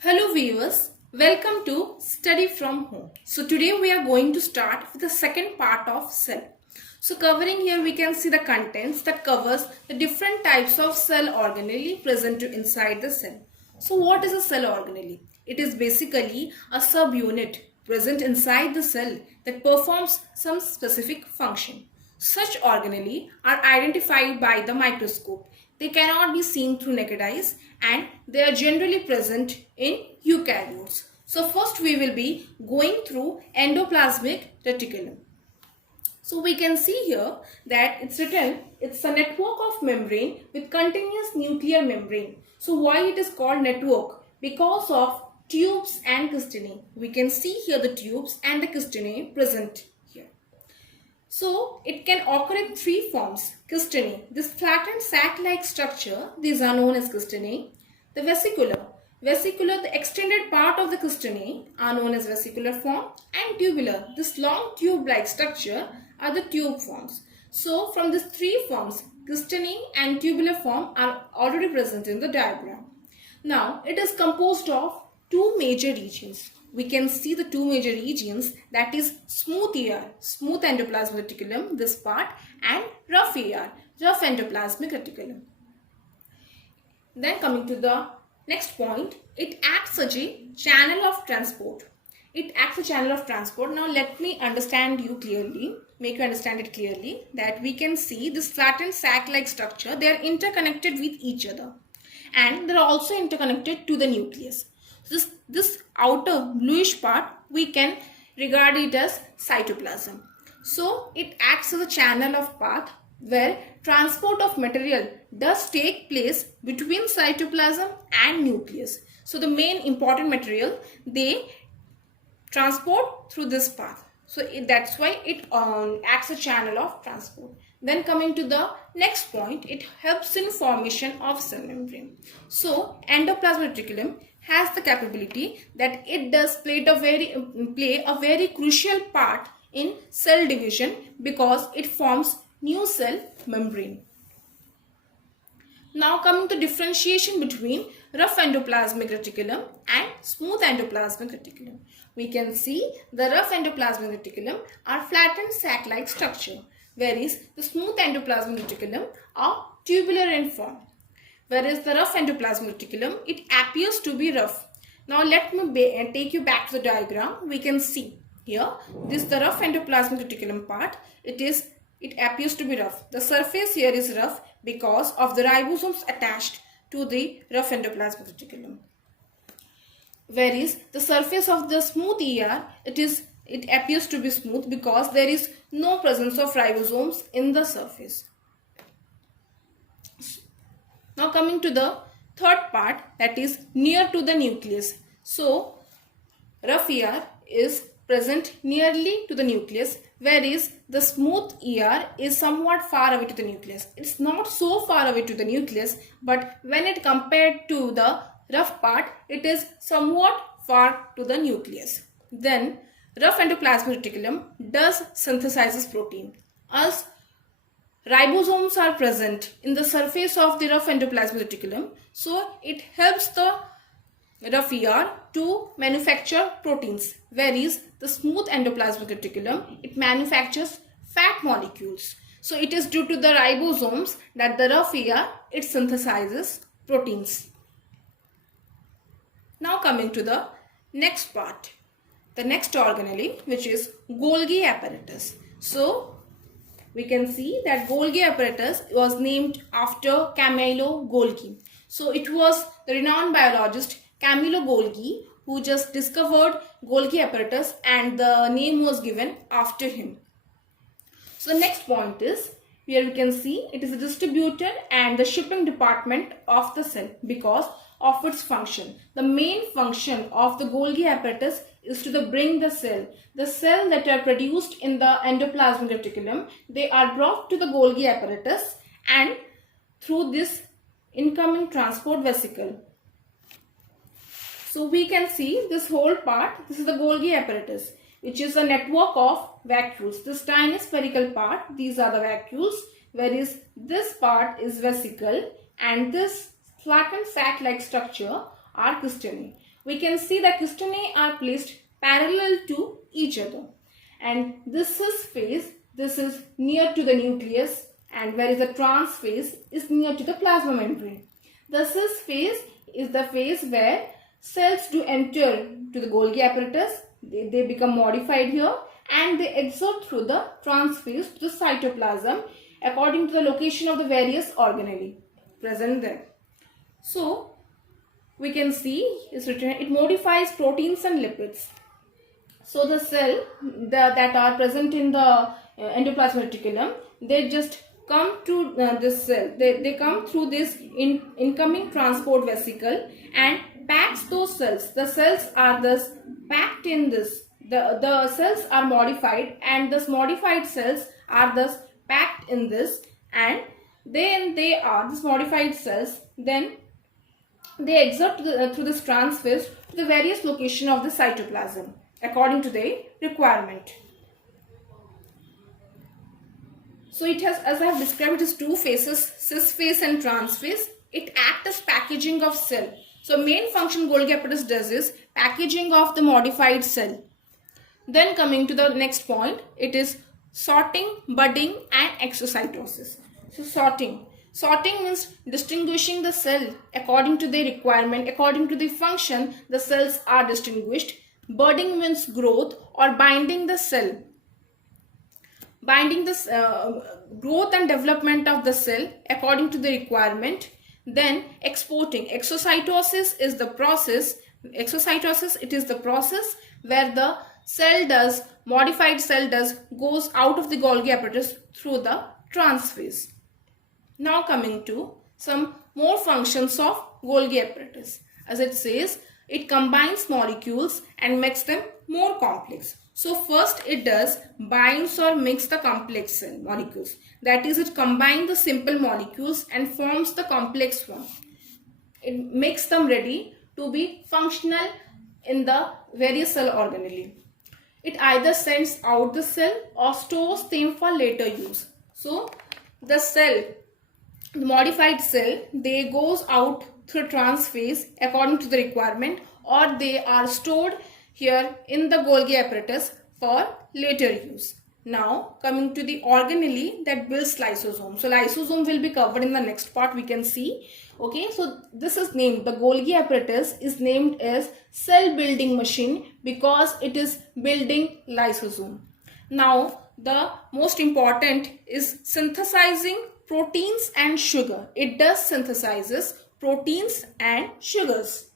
Hello viewers, welcome to Study from Home. So today we are going to start with the second part of cell. So covering here we can see the contents that covers the different types of cell organelle present inside the cell. So what is a cell organelle? It is basically a subunit present inside the cell that performs some specific function. Such organelle are identified by the microscope. They cannot be seen through naked eyes and they are generally present in eukaryotes. So first we will be going through endoplasmic reticulum. So we can see here that it's written, it's a network of membrane with continuous nuclear membrane. So why it is called network? Because of tubes and cisternae. We can see here the tubes and the cisternae present here. So it can occur in three forms. Cisternae, this flattened sac-like structure, these are known as cisternae. The vesicular, the extended part of the cisternae are known as vesicular form, and tubular, this long tube-like structure are the tube forms. So from these three forms, cisternae and tubular form are already present in the diagram. Now it is composed of two major regions. We can see the two major regions, that is smooth ER, smooth endoplasmic reticulum, this part, and rough ER, rough endoplasmic reticulum. Then coming to the next point, it acts as a channel of transport. It acts as a channel of transport. Now let me understand you clearly, make you understand it clearly, that we can see this flattened sac-like structure, they are interconnected with each other and they are also interconnected to the nucleus. This outer bluish part we can regard it as cytoplasm. So it acts as a channel of path where transport of material does take place between cytoplasm and nucleus. So the main important material they transport through this path. So that's why it acts as a channel of transport. Then coming to the next point, it helps in formation of cell membrane. So endoplasmic reticulum has the capability that it does play a very crucial part in cell division because it forms new cell membrane. Now coming to differentiation between rough endoplasmic reticulum and smooth endoplasmic reticulum. We can see the rough endoplasmic reticulum are flattened sac-like structure, whereas the smooth endoplasmic reticulum are tubular in form. Whereas the rough endoplasmic reticulum, it appears to be rough. Now let me take you back to the diagram. We can see here, this the rough endoplasmic reticulum part, it appears to be rough. The surface here is rough because of the ribosomes attached to the rough endoplasmic reticulum. Whereas the surface of the smooth ER, it appears to be smooth because there is no presence of ribosomes in the surface. Now coming to the third part, that is near to the nucleus. So rough ER is present nearly to the nucleus, whereas the smooth ER is somewhat far away to the nucleus. It's not so far away to the nucleus, but when it compared to the rough part, it is somewhat far to the nucleus. Then rough endoplasmic reticulum does synthesizes protein. As ribosomes are present in the surface of the rough endoplasmic reticulum, so it helps the rough ER to manufacture proteins, whereas the smooth endoplasmic reticulum, it manufactures fat molecules. So it is due to the ribosomes that the rough ER, it synthesizes proteins. Now coming to the next part, the next organelle, which is Golgi apparatus. So we can see that Golgi apparatus was named after Camillo Golgi. So it was the renowned biologist Camillo Golgi who just discovered Golgi apparatus and the name was given after him. So the next point is, here we can see it is a distributor and the shipping department of the cell because of its function. The main function of the Golgi apparatus is to bring the cell that are produced in the endoplasmic reticulum, they are brought to the Golgi apparatus and through this incoming transport vesicle. So we can see this whole part, this is the Golgi apparatus, which is a network of vacuoles. This tiny spherical part, these are the vacuoles, whereas this part is vesicle and this flattened sac-like structure are cisternae. we can see the cristae are placed parallel to each other. And this is phase, this is near to the nucleus, and whereas the trans phase is near to the plasma membrane. The cis phase is the phase where cells do enter to the Golgi apparatus, they become modified here, and they exert through the trans phase to the cytoplasm according to the location of the various organelle present there. So we can see it's written, it modifies proteins and lipids. So the cell that are present in the endoplasmic reticulum, they just come to this cell. They come through this incoming transport vesicle and packs those cells. The cells are thus packed in this. The cells are modified, and thus modified cells are thus packed in this, and then they are these modified cells. Then they exert through this trans phase to the various location of the cytoplasm according to their requirement. So it has, as I have described, it is two phases, cis phase and trans phase. It acts as packaging of cell. So main function Golgi apparatus does is packaging of the modified cell. Then coming to the next point, it is sorting, budding and exocytosis. So sorting. Sorting means distinguishing the cell according to their requirement, according to the function, the cells are distinguished. Budding means growth or binding the cell. Binding this growth and development of the cell according to the requirement. Then exporting. Exocytosis is the process. Exocytosis, it is the process where the cell does, modified cell does, goes out of the Golgi apparatus through the trans phase. Now coming to some more functions of Golgi apparatus. As it says, it combines molecules and makes them more complex. So first it does binds or mix the complex cell molecules. That is, it combines the simple molecules and forms the complex one. It makes them ready to be functional in the various cell organelle. It either sends out the cell or stores them for later use. So the cell, the modified cell, they goes out through trans phase according to the requirement, or they are stored here in the Golgi apparatus for later use. Now coming to the organelle that builds lysosome. So lysosome will be covered in the next part, we can see. Okay, so this is named, the Golgi apparatus is named as cell building machine because it is building lysosome. Now the most important is synthesizing proteins and sugar. It does synthesizes proteins and sugars.